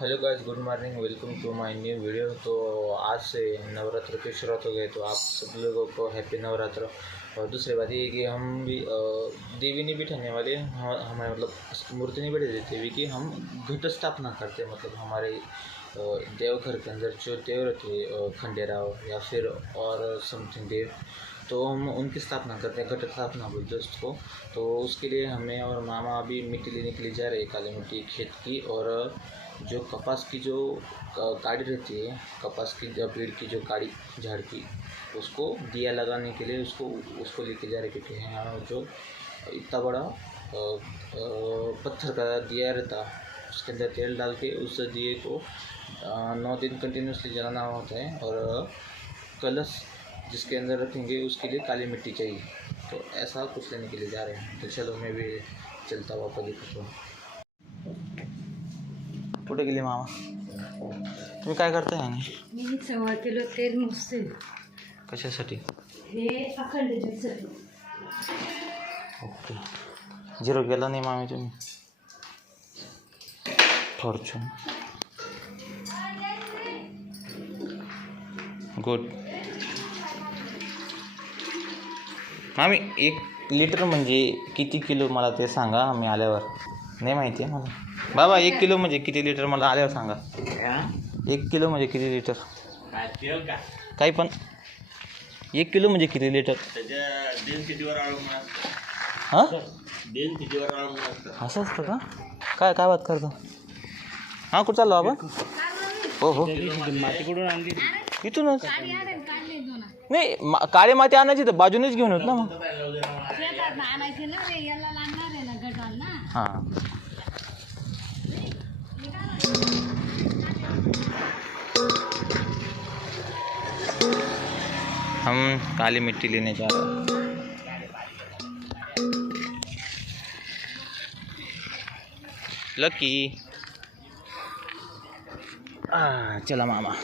Hello guys, good morning. Welcome to my new video. तो आज से नवरात्र की शुरुआत हो गई, तो आप सब लोगों को हैप्पी नवरात्र। और दूसरी बात ये है कि हम भी देवी नहीं बिठाने वाले, हमें मतलब मूर्ति नहीं बैठे देते देवी की, हम घट स्थापना करते हैं। मतलब हमारे देवघर के अंदर जो देव रहते हैं, खंडेराव या फिर और समथिंग देव, तो हम उनकी स्थापना करते हैं, घट स्थापना बोलते हैं उसको। तो उसके लिए हमें और मामा अभी मिट्टी लेने के लिए जा रहे हैं, काली मिट्टी खेत की। और जो कपास की जो काड़ी रहती है, कपास की पेड़ की जो काड़ी झाड़ की, उसको दिया लगाने के लिए उसको उसको लेके जा रहे, क्योंकि यहाँ जो इतना बड़ा पत्थर का दिया रहता, उसके अंदर तेल डाल के उस दिए को 9 दिन कंटिन्यूसली जलाना होता है। और कलश जिसके अंदर रखेंगे उसके लिए काली मिट्टी चाहिए। तो ऐसा कुछ लेने के लिए जा रहे हैं। तो चलो मैं भी चलता हूँ, आपको दिखाता हूँ। कुठे गेले मामा? तुम्ही काय करताय? आणि मी 1.25 किलो तेल मोजते. कशासाठी? हे अखंड ज्योतीसाठी. ओके. झिरो गेला नाही मामी तुम्ही? Fortune good. मामी 1 लिटर म्हणजे किती किलो मला ते सांगा, मी आल्यावर. नाही माहिती आहे मला. बाबा 1 किलो म्हणजे किती लिटर मला आल्यावर सांगा. 1 किलो म्हणजे किती लिटर? काही पण. 1 किलो म्हणजे किती लिटर? हां, असं असतं का? काय काय बात करतो? हां, कुठं चाललो आपण? हो हो, माती कुठून आणली? इथूनच. नाही, काळी माती आणायची तर बाजूनेच घेऊन येत ना मग. हां, हम काली मिट्टी लेने जा रहे हैं. लकी. चला मामा.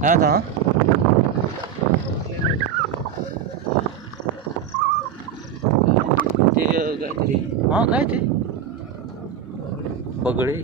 हा था ते काहीतरी. हां, काय ते बगडे.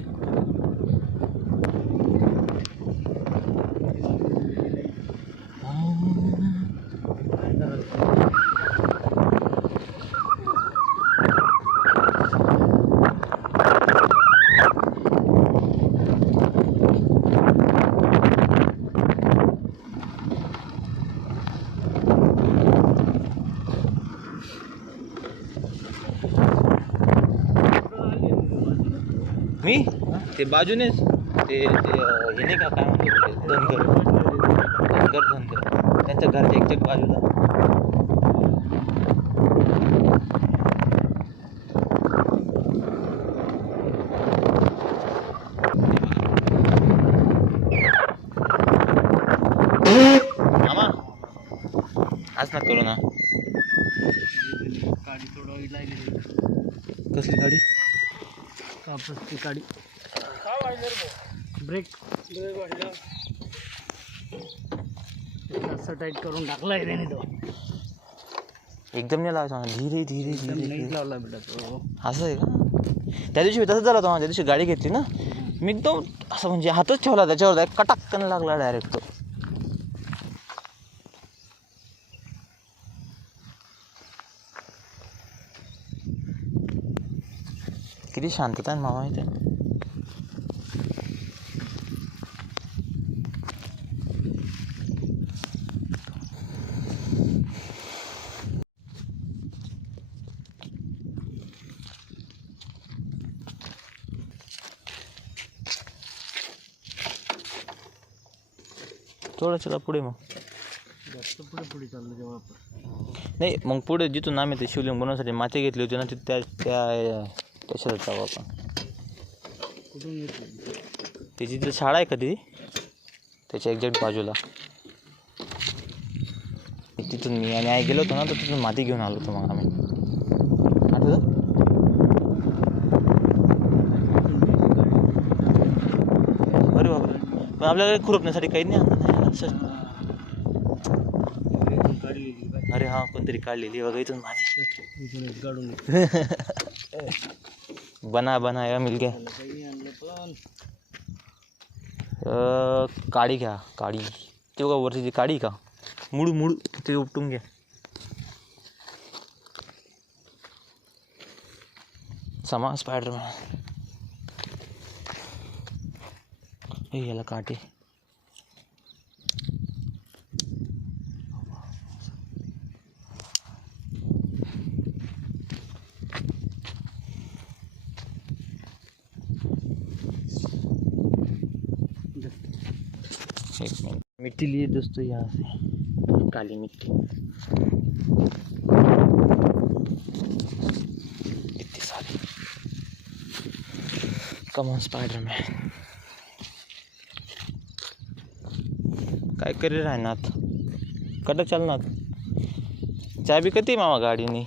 मी ते बाजूनेच ते हे नाही का, काय म्हणतो, धनगर धनगर धनगर त्यांच्या घरच्या एकच्या बाजूला. मामा आज ना करू ना. गाडी थोडं लागली. कसली गाडी? कापसची गाडी. ब्रेक वाढला, असं टाईट करून टाकलाय त्याने तो. एकदम नाही लावायचं, धीरे धीरे धीरे नाही लावला बेटा तो. असं आहे का? त्या दिवशी मी तसंच झाला होता. त्या दिवशी गाडी घेतली ना मी, एकदम असं म्हणजे हातच ठेवला त्याच्यावर, कटाक्कन लागला डायरेक्ट तो. किती शांतता आहे मामा इथे. थोडं चला पुढे. मग जास्त पुढे चाललं जेव्हा आपण. नाही, मग पुढे जिथून आम्ही ते शिवलिंग बनवण्यासाठी माती घेतली होती ना, त्या त्या त्याच्यात जाऊ आपण. कुठून घेतलं? त्याची तिथं शाळा आहे कधी, त्याच्या एक्झॅक्ट बाजूला. तिथून मी आणि आई गेलो होतो ना, तर तिथून माती घेऊन आलो होतो मग आम्ही. आठवतं? पण आपल्याला खुरपण्यासाठी काही नाही आणलं नाही असं. काढलेली अरे हा कोणतरी काढलेली बघा इथून माझी. इथून काढून बना बनाया मिल गया. काही आणलं पण काडी घ्या काडी ते बघा वरची जी काडी का मुळू मुळू ते उपटून घ्या. समा स्पायडरमॅन हे याला काटे. एक मिनट मिट्टी लिए दोस्तों यहाँ से काली मिट्टी इतनी सारी. कम ऑन स्पायडरमॅन काय करे राहनात कटक चालनात. चाबी कती मामा गाडीनी.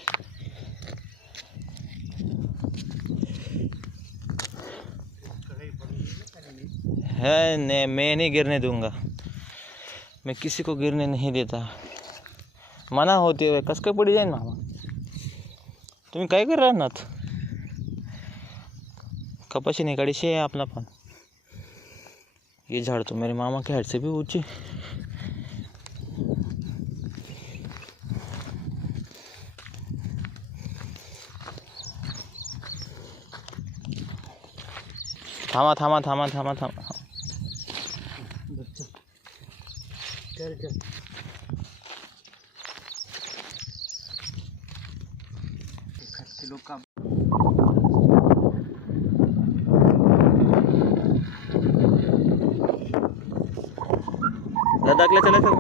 है नहीं मैं नहीं गिरने दूंगा. मैं किसी को गिरने नहीं देता. मना होते हुए कस काय पडी जाईन मामा. तुम्ही काय कर राहनात. कपाशी निकाड़ी से है अपना पण. ये झाड़ तो मेरे मामा के हाइट से भी ऊंची. थामा थामा थामा थामा थामा. बच्चा चल चल किलो का लडाखला चलायचं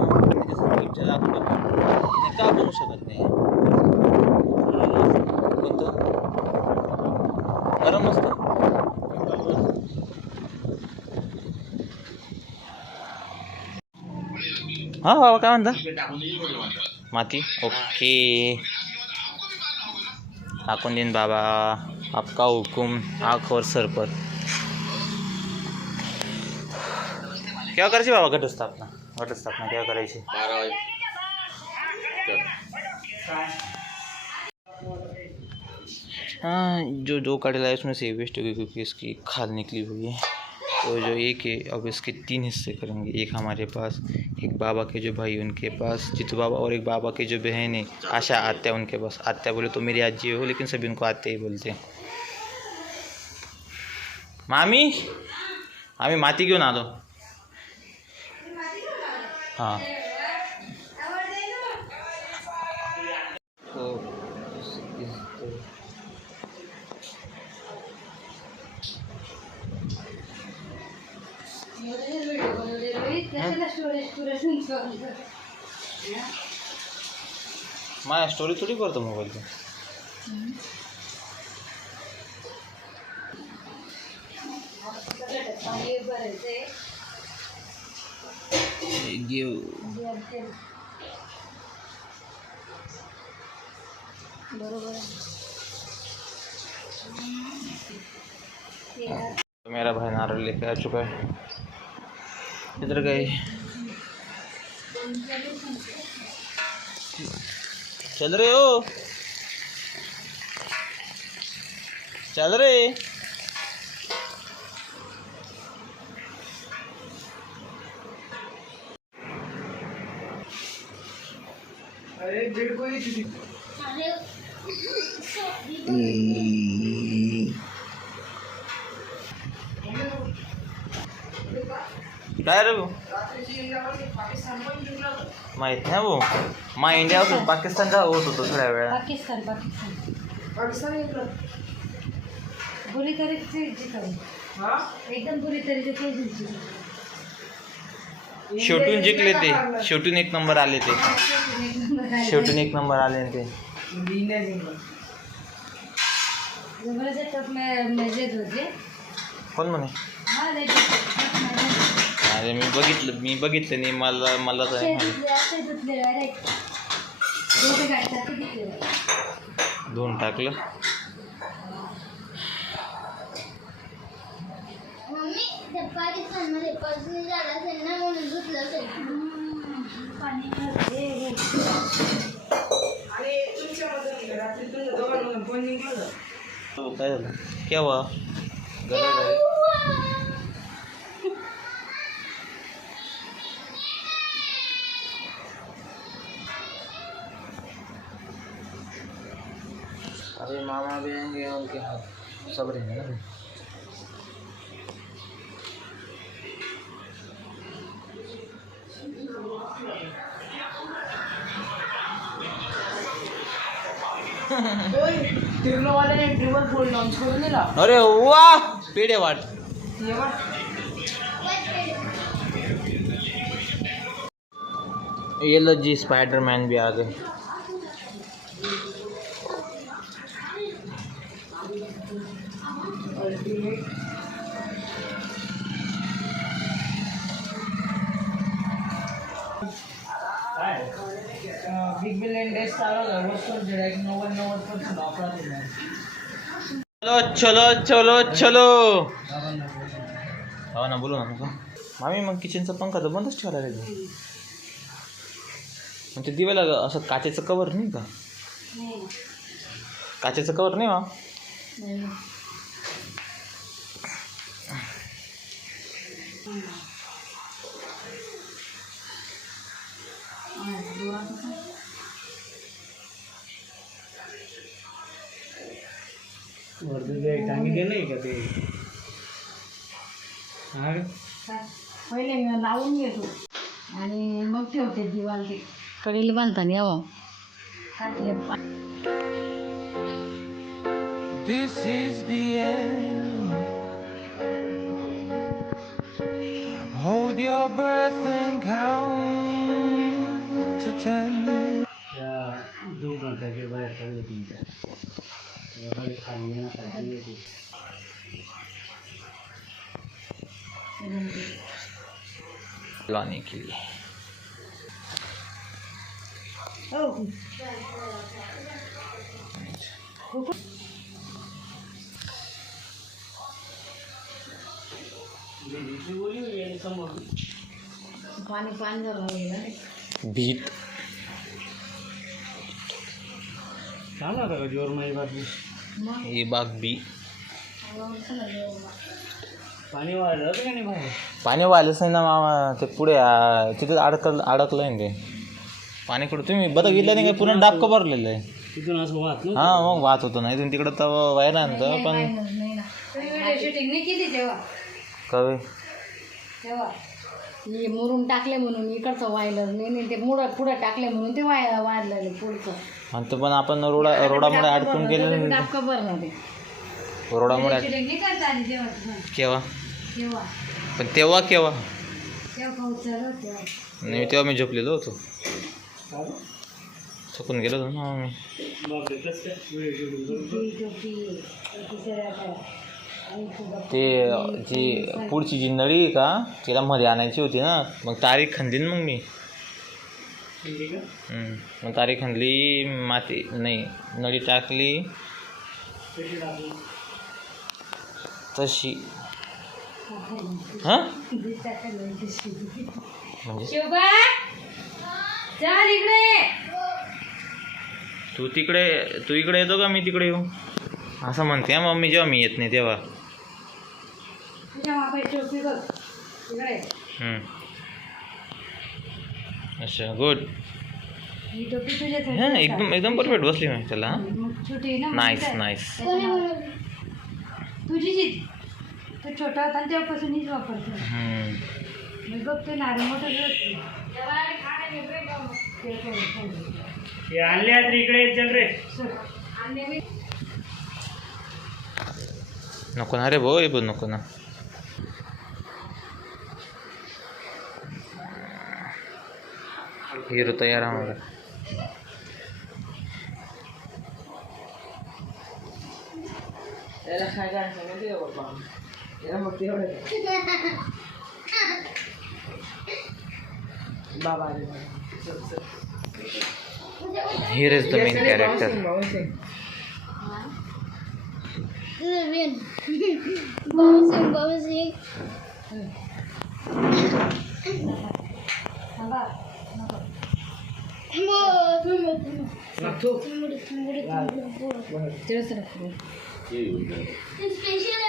का बनवू शकत नाही. कोणतं गरम असतं. हाँ बाबा काय म्हणता. माती ओके टाकून देईन बाबा. आपका हुकुम आँख और सर पर. क्या करायची बाबा घटस्थापना. घटस्थापना क्या करायची. हाँ जो दो काटेला है उसमें से वेस्ट हो गई क्योंकि इसकी खाल निकली हुई है. तो जो एक है अब इसके 3 हिस्से करेंगे. एक हमारे पास, एक बाबा के जो भाई उनके पास जीतू बाबा, और एक बाबा के जो बहन है आशा आत्या उनके पास. आत्या बोले तो मेरी आजी हो लेकिन सभी उनको आत्या ही बोलते हैं. मामी आम्ही माती घेऊन आलो. हाँ माझ्या स्टोरी थोडी करतो मोबाईलची. तो मेरा भाई नारियल लेके आ चुका है. इधर गए. चल रहे हो. चल रहे. अरे डेढ़ को ही काय रे भाऊ माहित नाही भाऊ. मा इंडिया होतो पाकिस्तानचा होत होतो थोड्या वेळा. पाकिस्तान बुरी तरीके से जिंकले. एकदम बुरी तरीके से जिंकले. शेवटून जिंकले ते. शेवटून 1 नंबर आले ते. शेवटून 1 नंबर आले ते. जबरदस्त टॉप में जेत होते. कोण म्हणे. अरे मी बघितलं नाही. मला धुवून टाकलं. पाकिस्तानमध्ये पाऊस झाला असेल ना म्हणून धुतलं असेल. पाणी भरते. काय झालं केव्हा गरज अरे मामा भी आएंगे उनके हाथ सब रहेंगे ना. अरे वाह पेढे वाट ये लो जी स्पाइडरमैन भी आ गए. बिग बिलियन डेज चालू आहे. वस्तू direct 90% ऑफर दिल्या. चलो चलो चलो चलो हो ना बोलू ना नको मामी. मग किचनचा पंखा तर बंदच ठेवला रे तू. मग ते दिव्याला असं काचेचं कवर नाही का? काचेचं कवर नाही वा. वरती टांगी दे नाही का ते. हा पहिले मी लावून घेतो आणि मग ठेवते दिवाल ते कडेला बांधताना यावं. This is the end. Hold your breath and count to 10. त्या 2 घंट्याच्या बाहेर चालले तुमच्या खाली खाली येण्यासाठी येते. लाने के लिए पाणी पाणी झालं बीट चालू होता का जोर माई बातमी. ये बाग बी पाणी वाढलं होतं का नाही बाहेर. पाणी वाहिलंच नाही ना मामा. ते पुढे तिथे अडकलंय ना ते पाणी. कुठं तुम्ही बघितलं नाही का? पुन्हा डाब का भरलेलं आहे. तिथून असं वाहत नव्हतं. हां मग वाहत होतं ना इथून तिकडं तर व्हायला नंतर पण नाही ना. व्हिडिओ शूटिंग नाही केली तेव्हा. कवे तेव्हा मी मुरुम टाकले म्हणून इकडचं वाहिलं नाही. ते पुढं टाकले म्हणून ते वाढलं पुढचं. आणि तो पण आपण रोडामुळे अडकून गेलं. डाबका भरणार ते रोडामुळे शूटिंग नाही करता आली तेव्हा तुम्हाला. केव्हा तेव्हा पण तेव्हा तेव्हा पाऊस झाला तेव्हा. नाही तेव्हा मी झोपलेलो होतो. थकून गेलो होतो ना मी. बापरे कसं काय व्हिडिओ शूटिंग टोपी ते जी पुढची जी नळी आहे का तिला मध्ये आणायची होती ना. मग तारीख खणली मग मी. मग तारीख खणली माती नाही नळी टाकली तशी. हां म्हणजे शिवबा चल इकडे. तू इकडे येतो का मी तिकडे येऊ असं म्हणते हा मम्मी जेव्हा मी येत नाही तेव्हा. तुझ्या बापाची टोपी बघ इकडे. अच्छा गुड. ही टोपी तुझ्या हां एकदम परफेक्ट बसली मी त्याला. छोटी ना. Nice nice. तुझी जी तो छोटा होता ना तेव्हापासून हीच वापरतो. मी बघते ना अरे मोठं हे आणले आहेत रे इकडे. चल रे. नको ना रे भाऊ हे पण नको ना. हिरो तयार आम्हाला. त्याला काय करायचं माहिती आहे बाबा. त्याला मग तेवढं बाबा Here is the main character. Bouncing. थांबा नको. तेच नको. स्पेशल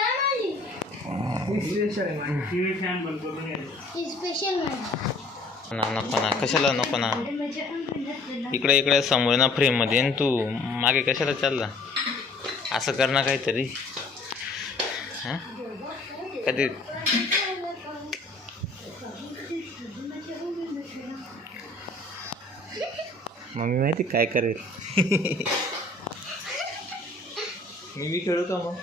आहे माझी टी व्ही फॅन बंद करून यायचं. ही स्पेशल माझी नको ना, कशाला नको ना. इकडे समोर ना फ्रेममध्ये आणि तू मागे कशाला चालला. असं कर ना काहीतरी. हां कधी मम्मी माहिती काय करेल. मी खेळू का मग.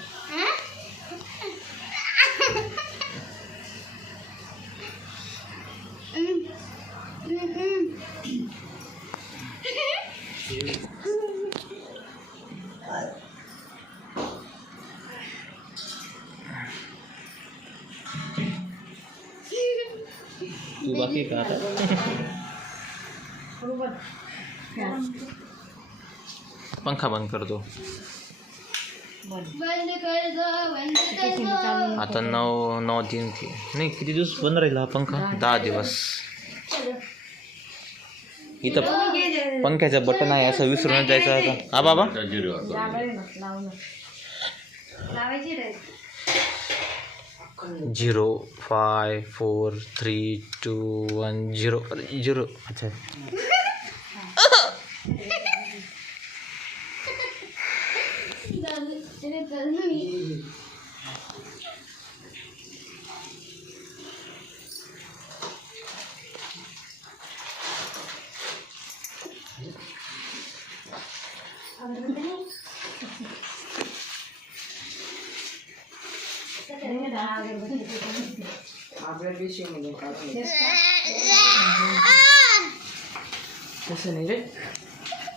तू बाकी का आता. बरोबर. पंखा बंद करतो. बंद कर दो आता 9 नाही किती दिवस बंद राहील हा पंखा. 10 दिवस. इथं पंख्याचं बटन आहे असं विसरून जायचं आता. हा बाबा लावायची रे. 0 5 4 3 2 1 0 0. अच्छा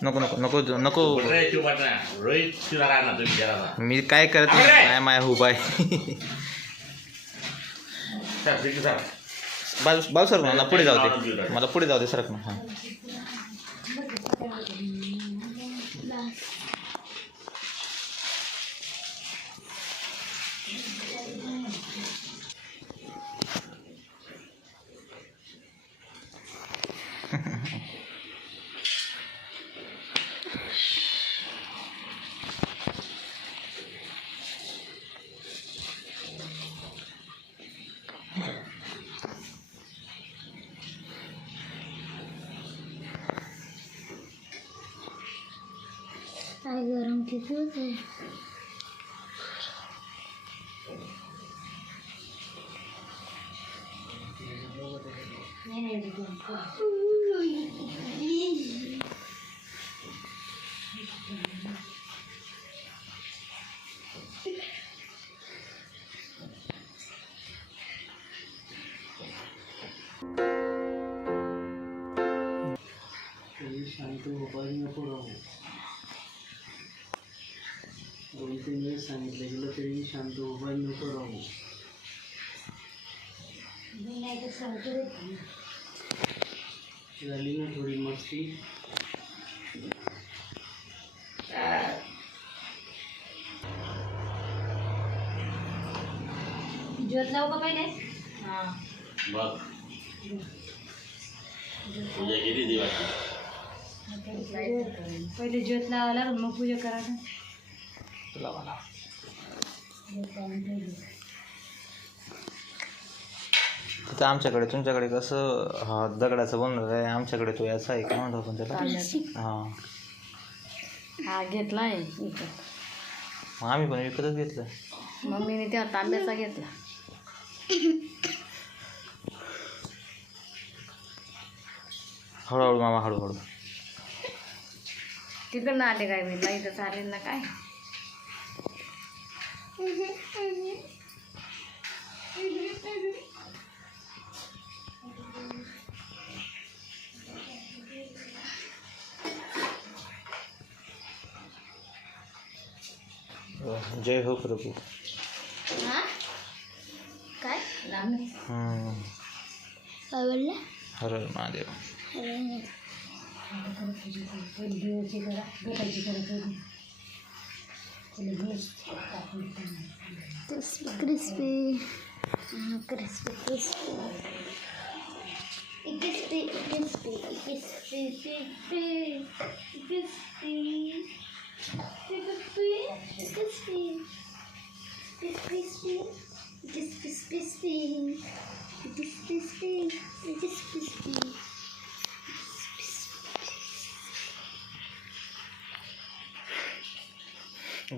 नको नको नको नको. मी काय करत नाही. माय हो बाय. बाल सर मला पुढे जाऊ दे. मला पुढे जाऊ दे सरक ना. हां काय गरम किती होते. शांत उपाय नको राहू. 2-3 वेळेस सांगितलं गेलं तरी शांत उपाय नको राहू. झाली ना थोडी मस्ती. ज्योत लावू का पहिले. हां पहिले ज्योत लावायला मग पूजा करायला. तिथं आमच्याकडे तुमच्याकडे कसं हा दगडाचं बनवलं आहे. आमच्याकडे तो याचा आहे का म्हणतो आपण त्याला. हां हा घेतलाय. मग आम्ही पण विकतच घेतलं. मम्मीने तेव्हा तांब्याचा घेतला. हळूहळू मामा हळूहळू. तिकडनं आले काय मी बाई तर चालेल ना काय. जय हो प्रभू. काय हर हर Mahadev. Crispy crispy, crispy. Crispy, crispy, crispy, crispy, crispy, crispy, crispy, crispy, crispy, crispy, crispy.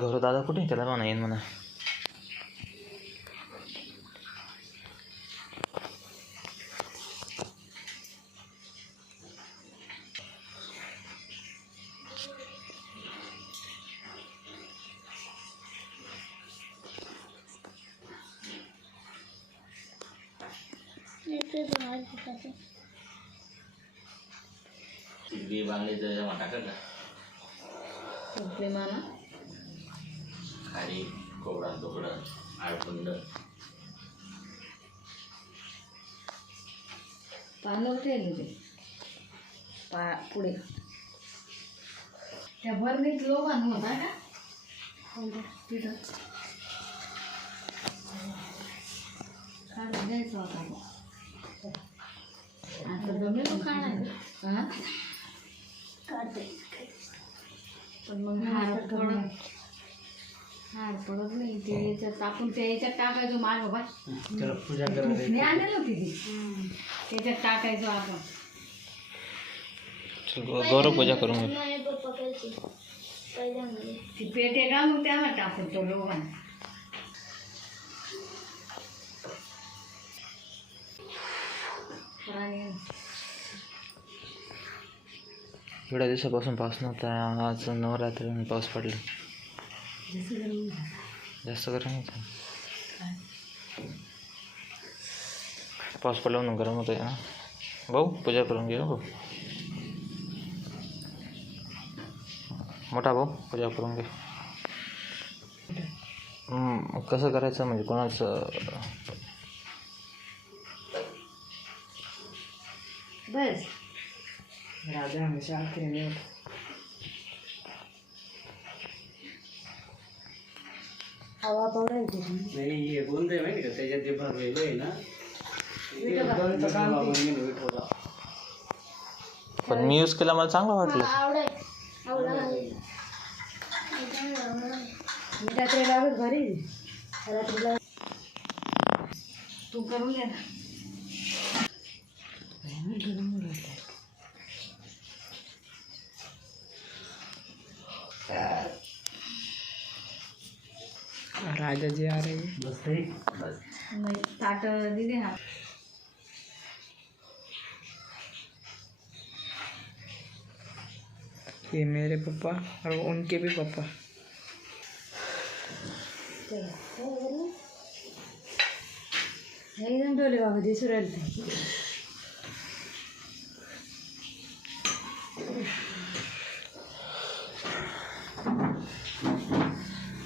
गौरव दादा कुठे त्याला म्हणा येईन म्हणा. बी बांगले जमा टाकत ना प्रेमाना खारी कोवडा दोकडा आळकुंड पानवर ठेवले ते पुढे त्या भरणीत लोबान होता का तिथं काढून द्यायचा होता मग. आता जमेल काढायचं हां काढते. पण मग हार पडत नाही ते याच्यात आपण त्या याच्यात टाकायचो माग बा त्याला पूजा करायला मी आणली होती ती त्याच्यात टाकायचो आपण गौरव पूजा करून घे. माझे पप्पा करायचे पहिल्यांदा. ती पेटे का मग त्याला टाकून तो लोबान आणि एवढ्या दिवसापासून पाऊस नव्हता. आज नवरात्री पाऊस पडला. जास्त गरम होतं. पाऊस पडला म्हणून गरम होतं ना. भाऊ पूजा करून घे भाऊ. मोठा भाऊ पूजा करून घे. कसं करायचं म्हणजे कोणाचं बस राजा हमेशा आखिरी में होता. हवा पडायची नाही हे गोंद आहे माहिती का त्याच्यात जे भरलेलं आहे ना पण मी यूज केला मला चांगलं वाटलं. मी रात्री लागत घरी रात्रीला तू करून घे ना. राजा जी आ रहे हैं बस सही बस नहीं ताट दीदी हाँ ये मेरे पापा और उनके भी पापा. एकदम ठेवले बाबा दिसू राहिले ते.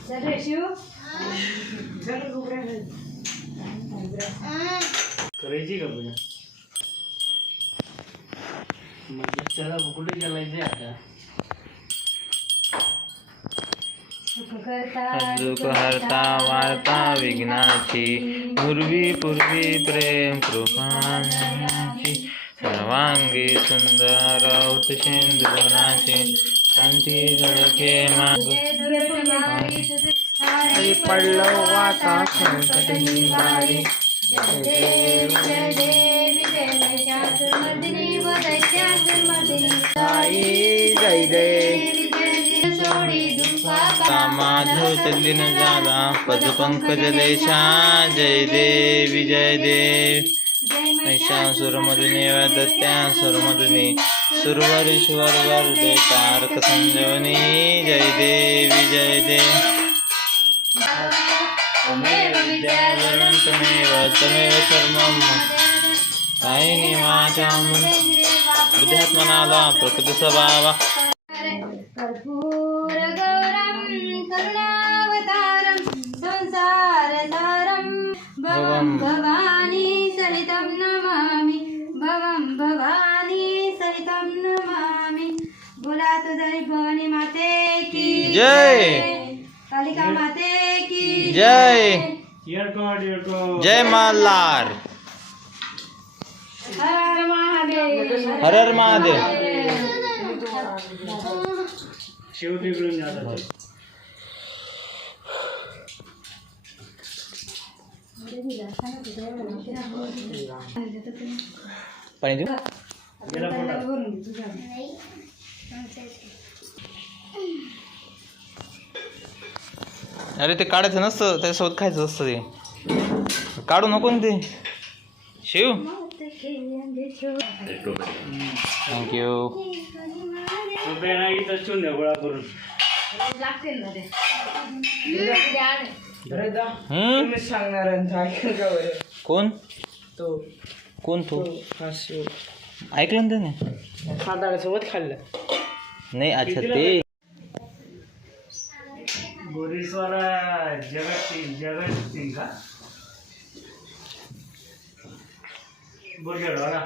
चल रे शिव करायची का पूजा म्हणजे चला कुठे चालायचे आता. दुःख हरता वार्ता विघ्नाची पूर्वी प्रेम कृपाची सर्वांगी सुंदर उत्सेंदुनाची शांती झळके माग पडलो वाता संकट निवारी. जय जय माधव तल्लीन झाला पद पंकज देशा. जय देवी जय देव महिषासुरमधुनी दत्त्या सुरमधुनी सुरवरीश्वर वरदे तारक संजीवनी. जय देवी जय देव तमेव सर्वं कायिनी वाचां बुद्ध्यात्मनादा प्रकृतिस्वभावा. कर्पूरगौरं करुणावतारं संसारसारं भवं भवानी सहितं नमामि. भवं भवानी सहितं नमामि. बोला तुझी भवानी माते की जय. कालिका माते की जय. येडको जय मल्हार. हर हर महादेव. हर हर महादेव. शिव तिकडून जातात. पाणी देऊ. गेला पोटात. अरे ते काढायचं नसतं, त्याच्यासोबत खायचं असतं. ते काढू नको ना ते. शिव थँक्यू. रुपये नाही इथं चुंद्या गोळा करून. लागते ना ते. सांगणार कोण तो कोण तू शिव ऐकलं ना त्याने. सोबत खाल्लं. नाही अच्छा ते बोरीसवाला जगत सिंग का बोरगेडवाला.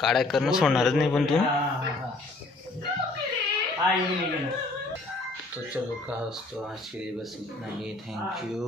काढाय करणं सोडणारच नाही पण तू. हा येऊन गेलं. तो चलो का असतो आज के लिए बस इतना ही. थँक्यू.